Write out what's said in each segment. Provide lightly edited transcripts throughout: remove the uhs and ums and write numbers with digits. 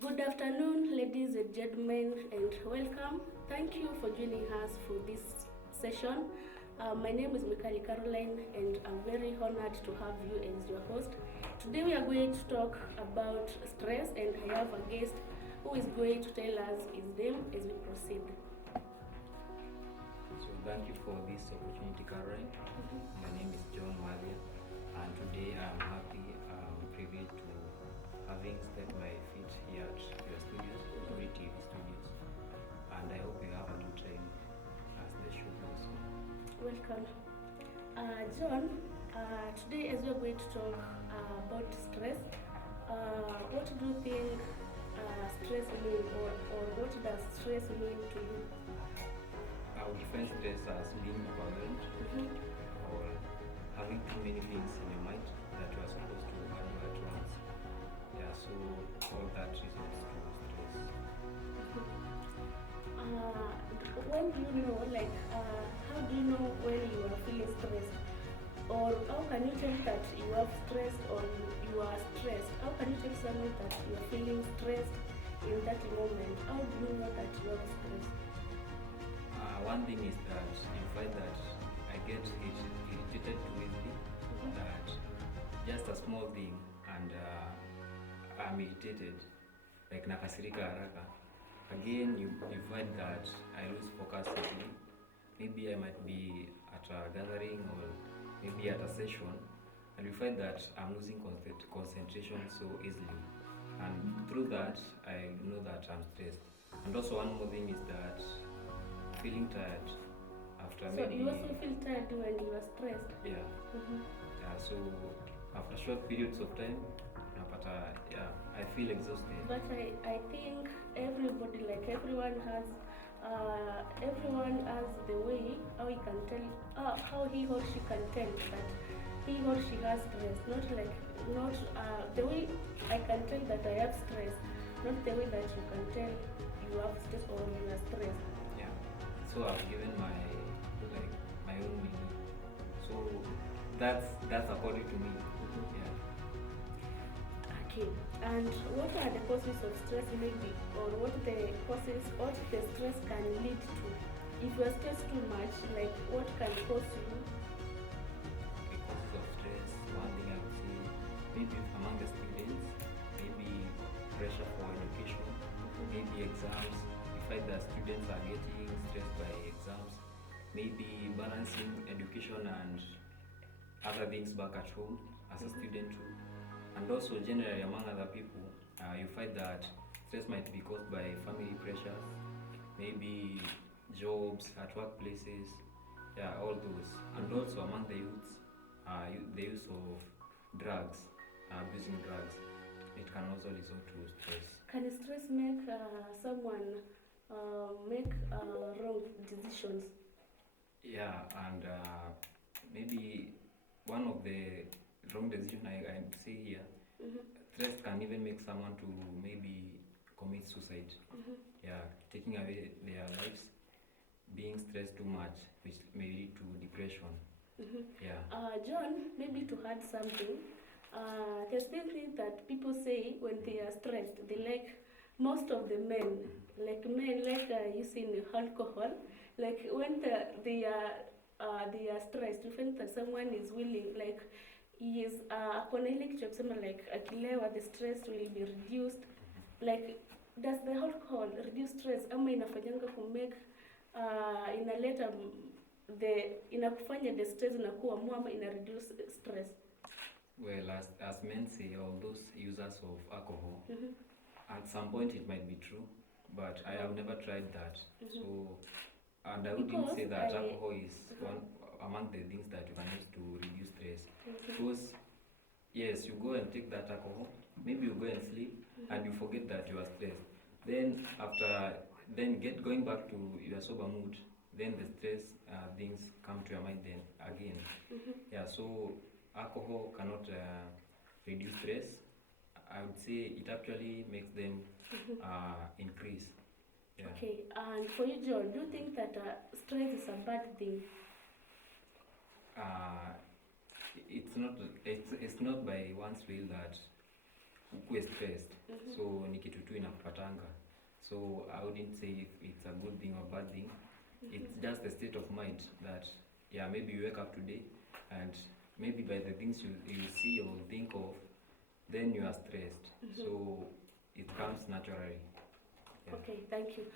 Good afternoon, ladies and gentlemen, and welcome. Thank you for joining us for this session. My name is Mikali Caroline, and I'm very honored to have you as your host. Today, we are going to talk about stress, and I have a guest who is going to tell us his name as we proceed. So thank you for this opportunity, Caroline. My name is John Malia, and today I'm happy, privileged to having stepped my feet here at your studios, Glory TV studios, and I hope you have a good time as the show goes on. Welcome. John, today as we're going to talk about stress, what do you think stress mean, or what does stress mean to you? I would define stress as being overwhelmed or having too many things in your mind that you are supposed to handle at once. Yeah, so all that results to stress. When do you know, how do you know when you are feeling stressed? Or how can you tell that you have stressed or you are stressed? How can you tell someone that you are feeling stressed in that moment? How do you know that you are stressed? One thing is that you find that I get irritated too easily, that just a small thing and I'm irritated, like nakasirika haraka. Again, you find that I lose focus easily. Maybe I might be at a gathering or maybe at a session, and you find that I'm losing concentration so easily. And through that, I know that I'm stressed. And also one more thing is that feeling tired after So maybe. you also feel tired when you are stressed? Yeah. So after short periods of time, I feel exhausted. But I think everybody, like everyone has the way how he can tell, how he or she can tell that he or she has stress. Not the way I can tell that I have stress, not the way that you can tell you have stress or you are stressed. Yeah. So I've given my own meaning. So that's according to me. Yeah. Okay. And what are the causes of stress maybe, or what the stress can lead to? If you are stressed too much, like what can cause you? Okay, causes of stress. One thing I would say, maybe among the students, maybe pressure for education, maybe exams. You find that students are getting stressed by exams. Maybe balancing education and other things back at home as a student too. And also generally among other people, you find that stress might be caused by family pressures, maybe jobs at workplaces, yeah, all those. And also among the youths, the use of drugs, abusing drugs, it can also result to stress. Can stress make someone make wrong decisions? Yeah, and maybe one of the wrong decision I say here, stress can even make someone to maybe commit suicide. Yeah, taking away their lives, being stressed too much, which may lead to depression. Yeah. John, maybe to add something, there's this thing that people say when they are stressed, they like most of the men, like using alcohol, like when they are stressed, you find that someone is willing, like he is akona ile kitu ya kusema like akilewa the stress will be reduced. Like does the alcohol reduce stress ama inafanyanga kumake inaleta inakufanya the stress inakuwa more ama ina reduce stress? Well, as men say, all those users of alcohol, at some point it might be true, but I have never tried that. So, and I wouldn't say that alcohol is one among the things that you can use to reduce stress. Because yes, you go and take that alcohol, maybe you go and sleep, and you forget that you are stressed. Then going back to your sober mood, then the stress things come to your mind then again. Yeah, so alcohol cannot reduce stress. I would say it actually makes them increase. Yeah. Okay, and for you, John, do you think that stress is a bad thing? It's not by one's will that ukue stressed. So ni kitu tu inakupatanga. So I wouldn't say if it's a good thing or bad thing. It's just a state of mind that, yeah, maybe you wake up today and maybe by the things you see or think of, then you are stressed. So it comes naturally. Yeah. Okay, thank you.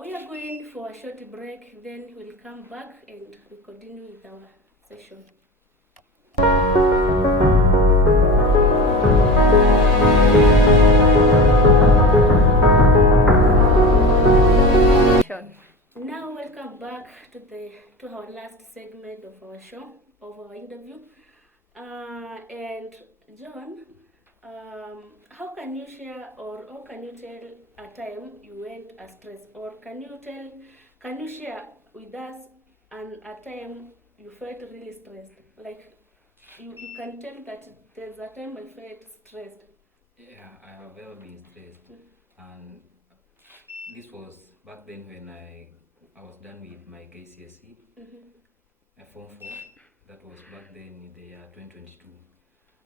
We are going for a short break, then we'll come back and we continue with our session. Now welcome back to our last segment of our show, of our interview. And John, how can you share or how can you tell a time you went astray, or can you share with us a time you felt really stressed? Like you can tell that there's a time I felt stressed. Yeah, I have ever been stressed, and this was back then when I was done with my KCSE, Form 4. That was back then in the year 2022.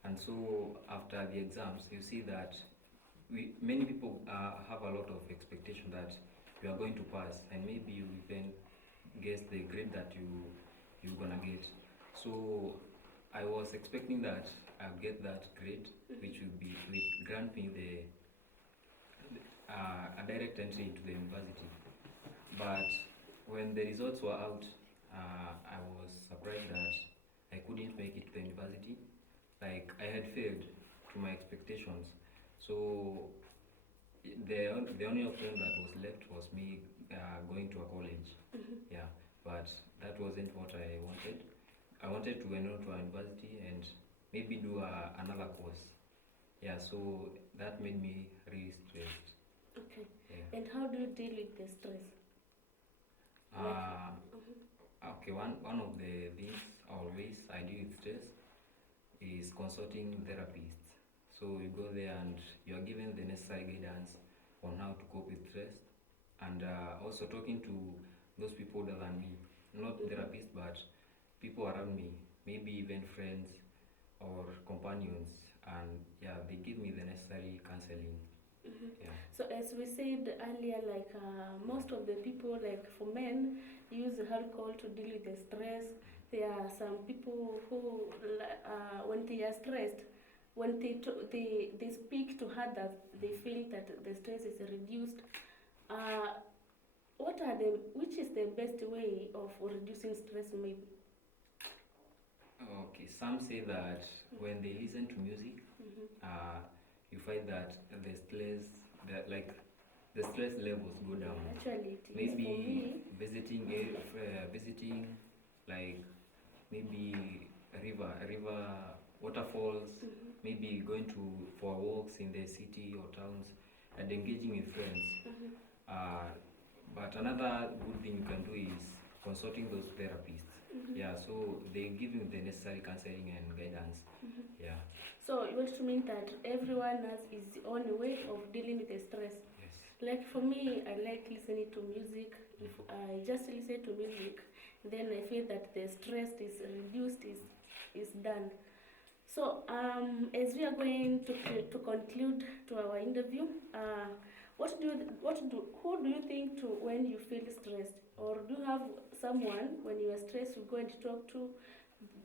And so after the exams, you see that many people have a lot of expectation that you are going to pass, and maybe you even guess the grade that you're gonna get. So I was expecting that I'll get that grade, which grant me a direct entry into the university. But when the results were out, I was surprised that I couldn't make it to the university. Like, I had failed to my expectations. So the only option that was left was me going to a college. Yeah, but that wasn't what I wanted. I wanted to enroll to a university and maybe do another course. Yeah, so that made me really stressed. Okay. Yeah. And how do you deal with the stress? Okay, one of the things or ways I deal with stress is consulting therapists. So you go there and you are given the necessary guidance on how to cope with stress, and also talking to those people other than me, not therapists, but people around me, maybe even friends or companions, and yeah, they give me the necessary counseling. Yeah. So as we said earlier, like most of the people, like for men, use alcohol to deal with the stress. There are some people who, when they are stressed, when they speak to others, they feel that the stress is reduced. Which is the best way of reducing stress, maybe? Okay, some say that when they listen to music, you find that the stress levels go down. Actually, maybe visiting like maybe river waterfalls, maybe going for walks in the city or towns, and engaging with friends. But another good thing you can do is consulting those therapists. Yeah, so they give you the necessary counseling and guidance. Yeah. So you want to mean that everyone has his own way of dealing with the stress? Yes. Like for me, I like listening to music. If I just listen to music, then I feel that the stress is reduced, is done. So as we are going to conclude to our interview, who do you think to when you feel stressed, or do you have someone when you are stressed you go and talk to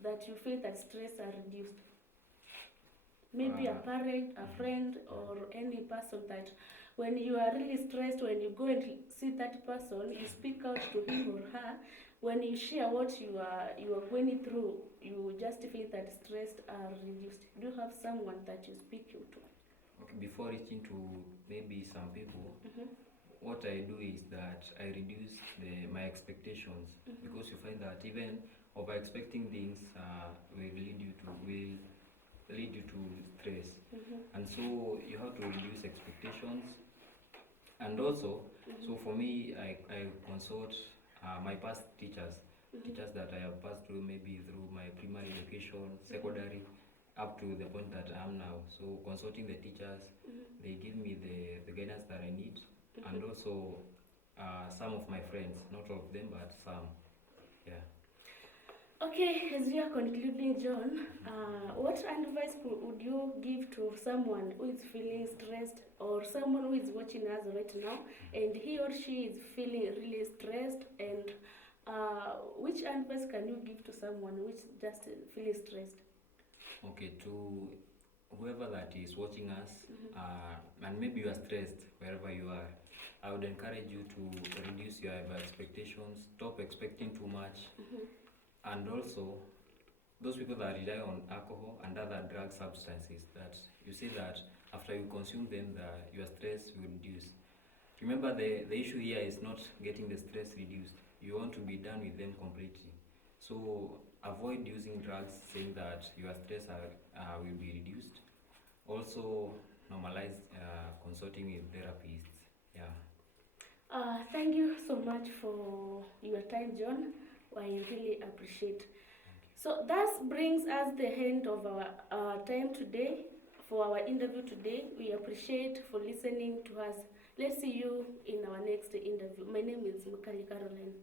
that you feel that stress are reduced? Maybe a parent, a friend, or any person that when you are really stressed, when you go and see that person, you speak out to him or her. When you share what you are going through, you just feel that stress are reduced. Do you have someone that you speak to? Okay, before reaching to maybe some people, what I do is that I reduce my expectations, because you find that even over expecting things will lead you to stress, and so you have to reduce expectations. And also, so for me, I consult my past teachers that I have passed through, maybe through my primary education, secondary, up to the point that I am now. So consulting the teachers, they give me the guidance that I need, and also some of my friends, not all of them, but some. Yeah. Okay, as we are concluding, John, what advice would you give to someone who is feeling stressed, or someone who is watching us right now and he or she is feeling really stressed? And which advice can you give to someone who is just feeling stressed? Okay, to whoever that is watching us, and maybe you are stressed wherever you are, I would encourage you to reduce your expectations, stop expecting too much, and also those people that rely on alcohol and other drug substances, that you see that after you consume them, your stress will reduce. Remember, the issue here is not getting the stress reduced. You want to be done with them completely. So avoid using drugs saying that your stress will be reduced. Also, normalize consulting with therapists. Yeah. Thank you so much for your time, John. I really appreciate. So that brings us the end of our time today for our interview today. We appreciate for listening to us. Let's see you in our next interview. My name is Mukali Caroline.